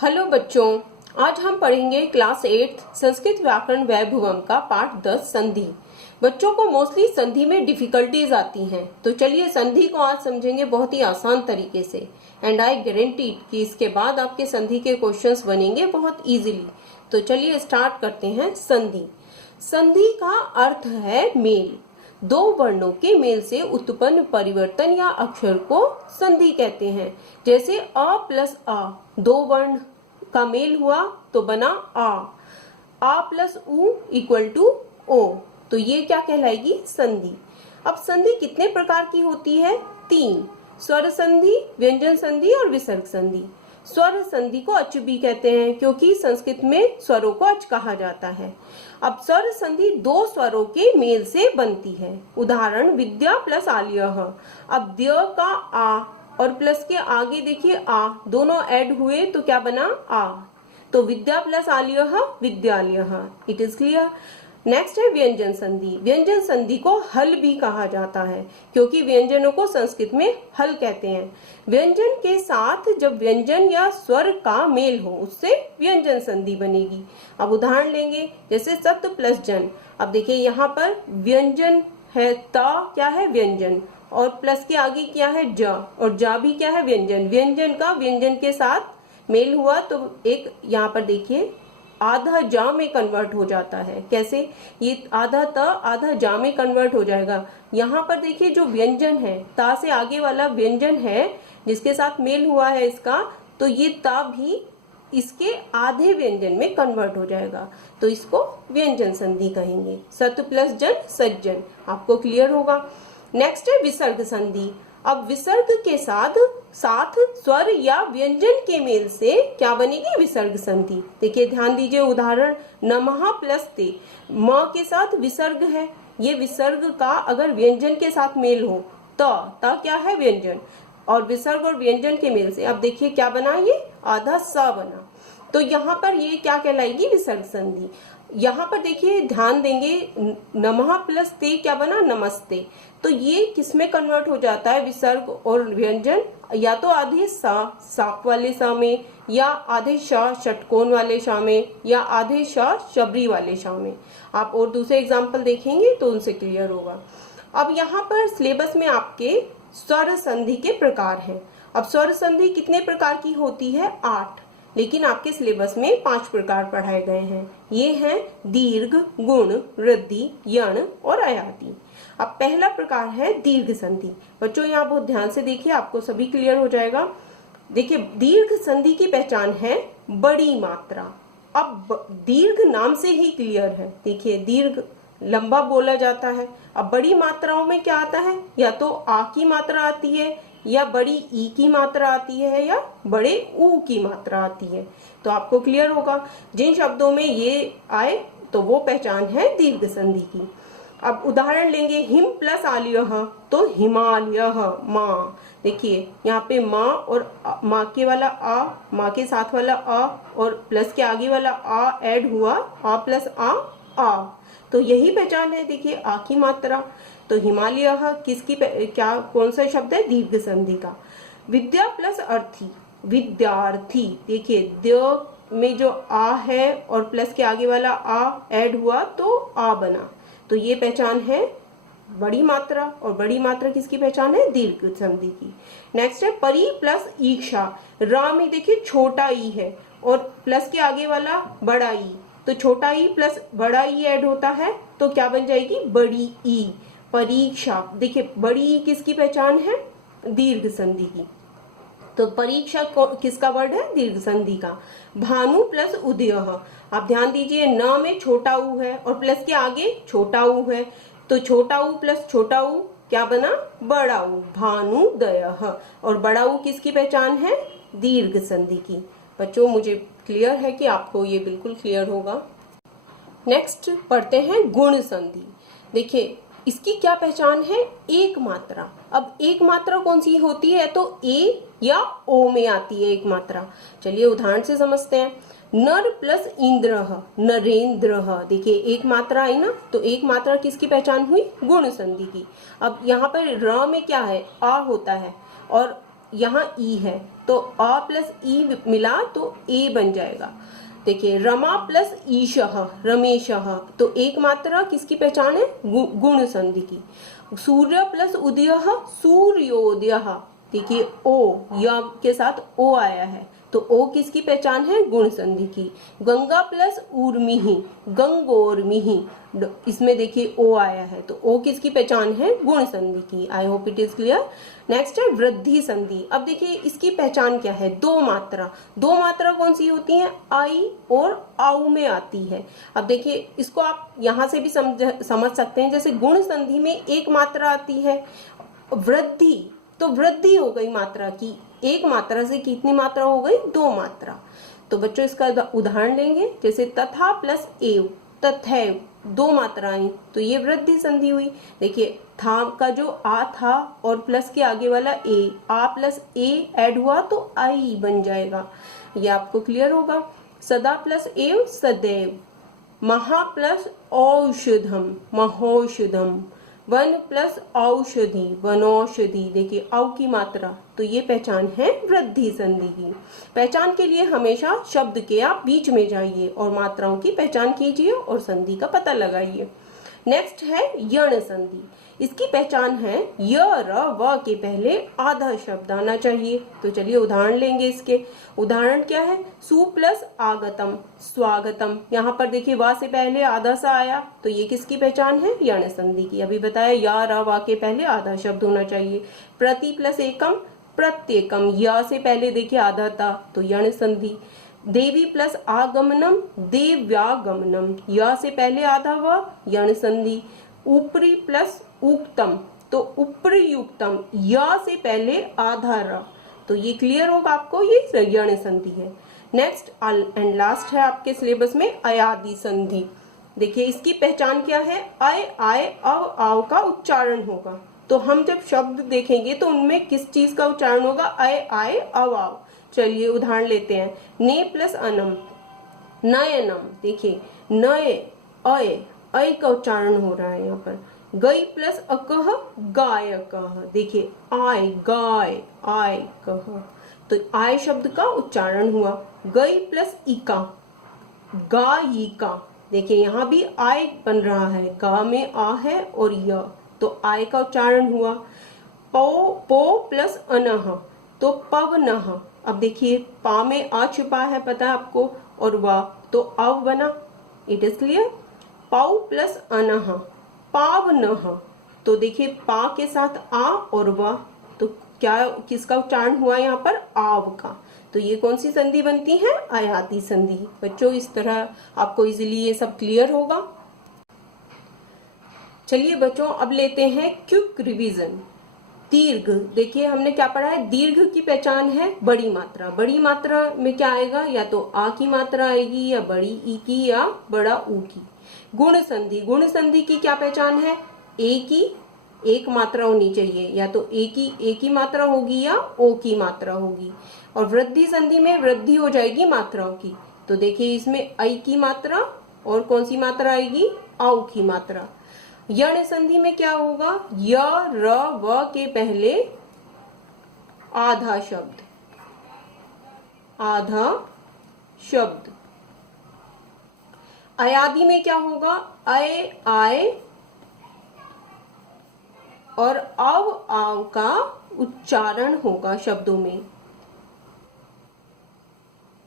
Hello बच्चों, आज हम पढ़ेंगे क्लास 8 संस्कृत व्याकरण वैभवम का पाठ 10 संधि। बच्चों को मोस्टली संधि में डिफिकल्टीज आती हैं, तो चलिए संधि को आज समझेंगे बहुत ही आसान तरीके से। एंड आई गारंटी कि इसके बाद आपके संधि के क्वेश्चंस बनेंगे बहुत इजीली। तो चलिए स्टार्ट करते हैं। संधि संधि का अर्थ है मेल। दो वर्णों के मेल से उत्पन्न परिवर्तन या अक्षर को संधि कहते हैं। जैसे अ प्लस आ, दो वर्ण का मेल हुआ तो बना आ प्लस उ इक्वल टू ओ, तो ये क्या कहलाएगी? संधि। अब संधि कितने प्रकार की होती है? तीन: स्वर संधि, व्यंजन संधि और विसर्ग संधि। स्वर संधि को अच भी कहते हैं क्योंकि संस्कृत में स्वरों को अच कहा जाता है। अब स्वर संधि दो स्वरों के मेल से बनती है। उदाहरण विद्या प्लस आल्यः। अब द्य का आ और प्लस के आगे देखिए आ, दोनों ऐड हुए तो क्या बना? आ। तो विद्या प्लस आल्यः विद्यालयः। It is clear. नेक्स्ट है व्यंजन संधि। व्यंजन संधि को हल भी कहा जाता है क्योंकि व्यंजनों को संस्कृत में हल कहते हैं। व्यंजन के साथ जब व्यंजन या स्वर का मेल हो उससे व्यंजन संधि बनेगी। अब उदाहरण लेंगे, जैसे सत प्लस जन। अब देखिए यहाँ पर व्यंजन है, ता क्या है? व्यंजन, और प्लस के आगे क्या है? ज, और जा भी क्या है? व्यंजन। व्यंजन का व्यंजन के साथ मेल हुआ तो एक यहाँ पर देखिए आधा जा में कन्वर्ट हो जाता है। कैसे? ये आधा त आधा जा में कन्वर्ट हो जाएगा। यहाँ पर देखिए जो व्यंजन है, ता से आगे वाला व्यंजन है जिसके साथ मेल हुआ है इसका, तो ये ता भी इसके आधे व्यंजन में कन्वर्ट हो जाएगा, तो इसको व्यंजन संधि कहेंगे। सत प्लस जन सज्जन। आपको क्लियर होगा। नेक्स्ट है विसर्ग संधि। अब विसर्ग के साथ स्वर या व्यंजन के मेल से क्या बनेगी? विसर्ग संधि। देखिए ध्यान दीजिए, उदाहरण नमः प्लस ते, म के साथ विसर्ग है। ये विसर्ग का अगर व्यंजन के साथ मेल हो त क्या है? व्यंजन, और विसर्ग और व्यंजन के मेल से अब देखिए क्या बना? ये आधा सा बना। तो यहाँ पर ये क्या कहलाएगी? विसर्ग संधि। यहाँ पर देखिए ध्यान देंगे, नमः प्लस ते क्या बना? नमस्ते। तो ये किसमें कन्वर्ट हो जाता है? विसर्ग और व्यंजन, या तो आधे सा साप वाले सा में, या आधे शा षटकोण वाले शा में, या आधे शा शबरी वाले शा में। आप और दूसरे एग्जाम्पल देखेंगे तो उनसे क्लियर होगा। अब यहाँ पर सिलेबस में आपके स्वर संधि के प्रकार हैं। अब स्वर संधि कितने प्रकार की होती है? 8, लेकिन आपके सिलेबस में 5 प्रकार पढ़ाए गए हैं। ये हैं दीर्घ, गुण, वृद्धि, यण और अयाति। अब पहला प्रकार है दीर्घ संधि। बच्चों यहाँ बहुत ध्यान से देखिए, आपको सभी क्लियर हो जाएगा। देखिए दीर्घ संधि की पहचान है बड़ी मात्रा। अब दीर्घ नाम से ही क्लियर है। देखिए दीर्घ लंबा बोला जाता है। अब बड़ी मात्राओं में क्या आता है? या तो आ की मात्रा आती है, या बड़ी ई की मात्रा आती है, या बड़े ऊ की मात्रा आती है। तो आपको क्लियर होगा जिन शब्दों में ये आए तो वो पहचान है दीर्घ संधि की। अब उदाहरण लेंगे, हिम प्लस आल्यः तो हिमालयः। माँ, देखिए यहाँ पे माँ और माँ के वाला आ, माँ के साथ वाला आ और प्लस के आगे वाला आ ऐड हुआ, आ प्लस आ, तो यही पहचान है। देखिए आ की मात्रा। तो हिमालयः किसकी क्या कौन सा शब्द है? दीर्घ संधि का। विद्या प्लस अर्थी, विद्यार्थी। देखिए द्य में जो आ है और प्लस के आगे वाला आ ऐड हुआ तो आ बना, तो ये पहचान है बड़ी मात्रा। और बड़ी मात्रा किसकी पहचान है? दीर्घ संधि की। नेक्स्ट है परी प्लस ईक्षा। रा में देखिए छोटा ई है और प्लस के आगे वाला बड़ा ई, तो छोटा ई प्लस बड़ा ई ऐड होता है तो क्या बन जाएगी? बड़ी ई। परीक्षा, देखिए बड़ी ई किसकी पहचान है? दीर्घ संधि की। तो परीक्षा किसका वर्ड है? दीर्घ संधि का। भानु प्लस उदयः। आप ध्यान दीजिए, न में छोटा ऊ है और प्लस के आगे छोटा ऊ है, तो छोटा ऊ प्लस छोटा ऊ क्या बना? बड़ा ऊ। भानुदयः। और बड़ा ऊ किसकी पहचान है? दीर्घ संधि की। बच्चों मुझे क्लियर है कि आपको ये बिल्कुल क्लियर होगा। नेक्स्ट पढ़ते हैं गुण संधि। देखिए इसकी क्या पहचान है? एक मात्रा। अब एक मात्रा कौन सी होती है? तो ए या ओ में आती है एक मात्रा। चलिए उदाहरण से समझते हैं। नर प्लस इंद्रः, नरेंद्रः। देखिए एक मात्रा आई ना, तो एक मात्रा किसकी पहचान हुई? गुण संधि की। अब यहाँ पर र में क्या है? आ होता है, और यहाँ ई है तो अ प्लस ई मिला तो ए बन जाएगा। देखिए रमा प्लस ईशः रमेशः, तो एक मात्रा किसकी पहचान है? गुण संधि की। सूर्य प्लस उदयः सूर्योदयः, देखिए ओ या के साथ ओ आया है तो ओ किसकी पहचान है? गुण संधि की। गंगा प्लस ऊर्मिः गंगोर्मिः, इसमें देखिए ओ आया है तो ओ किसकी पहचान है? गुण संधि की। I hope it is clear. Next है वृद्धि संधि। अब देखिए इसकी पहचान क्या है? दो मात्रा कौन सी होती है? आई और आउ में आती है। अब देखिए इसको आप यहाँ से भी समझ सकते हैं, जैसे गुण संधि में एक मात्रा आती है, वृद्धि तो वृद्धि हो गई मात्रा की, एक मात्रा से कितनी मात्रा हो गई? दो मात्रा। तो बच्चों इसका उदाहरण लेंगे, जैसे तथा प्लस एव तथैव, दो मात्राएं तो ये वृद्धि संधि हुई। देखिए था का जो आ था और प्लस के आगे वाला ए, आ प्लस ए ऐड हुआ तो आई बन जाएगा। ये आपको क्लियर होगा। सदा प्लस एव सदैव, महा प्लस औषधम महोषधम, वन प्लस औषधि वनौषधि, देखिए औ की मात्रा तो ये पहचान है वृद्धि संधि की। पहचान के लिए हमेशा शब्द के आप बीच में जाइए और मात्राओं की पहचान कीजिए और संधि का पता लगाइए। नेक्स्ट है यण संधि। इसकी पहचान है य र व के पहले आधा शब्द आना चाहिए। तो चलिए उदाहरण लेंगे इसके। उदाहरण क्या है? सु प्लस आगतम स्वागतम, यहाँ पर देखिए वा से पहले आधा सा आया तो ये किसकी पहचान है? यण संधि की। अभी बताया या र वा के पहले आधा शब्द होना चाहिए। प्रति प्लस एकम प्रत्येकम, या से पहले देखिए आधा था तो यण संधि। देवी प्लस आगमनम देव्यागमनम, या से पहले आधा व यण संधि। ऊपरी प्लस उक्तम तो उपरियुक्तम, या से पहले आधा र, तो ये क्लियर होगा आपको, ये यण संधि है। नेक्स्ट एंड लास्ट है आपके सिलेबस में अयादि संधि। देखिए इसकी पहचान क्या है? अय आय अव आव का उच्चारण होगा। तो हम जब शब्द देखेंगे तो उनमें किस चीज का उच्चारण होगा? अय आय अव आव। चलिए उदाहरण लेते हैं। ने प्लस अनम नयनम, देखिए नय अय अय का उच्चारण हो रहा है यहाँ पर। गई प्लस अकह गायकः, देखिए आय गाय आय कह, तो आय शब्द का उच्चारण हुआ। गई प्लस इका गायिका, देखिए यहाँ भी आय बन रहा है, गा में आ है और य, तो आय का उच्चारण हुआ। पो प्लस अनह तो पवनः, अब देखिए पा में आ छुपा है पता है आपको, और वा तो अव बना। It is clear. पाउ प्लस अनह पावनः, तो देखिए पा के साथ आ और वा, तो क्या किसका उच्चारण हुआ यहाँ पर? आव का। तो ये कौन सी संधि बनती है? अयादि संधि। बच्चों इस तरह आपको इजीली ये सब क्लियर होगा। चलिए बच्चों अब लेते हैं क्विक रिवीजन। दीर्घ, देखिए हमने क्या पढ़ा है? दीर्घ की पहचान है बड़ी मात्रा। बड़ी मात्रा में क्या आएगा? या तो आ की मात्रा आएगी, या बड़ी ई की, या बड़ा ऊ की। गुण संधि, गुण संधि की क्या पहचान है? ए की एक मात्रा होनी चाहिए, या तो ए की मात्रा होगी या ओ की मात्रा होगी। और वृद्धि संधि में वृद्धि हो जाएगी मात्राओं की। तो देखिए इसमें ऐ की मात्रा और कौन सी मात्रा आएगी? औ की मात्रा। यण संधि में क्या होगा? य र व के पहले आधा शब्द, आधा शब्द। अयादि में क्या होगा? अय आय और अव आव का उच्चारण होगा शब्दों में,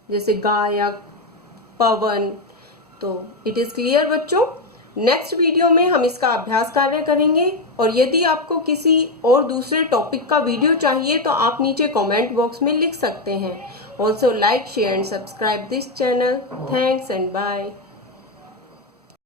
जैसे गायक पवन। तो इट इज क्लियर बच्चों। नेक्स्ट वीडियो में हम इसका अभ्यास कार्य करेंगे, और यदि आपको किसी और दूसरे टॉपिक का वीडियो चाहिए तो आप नीचे कमेंट बॉक्स में लिख सकते हैं। Also like share and subscribe this channel. Thanks and bye.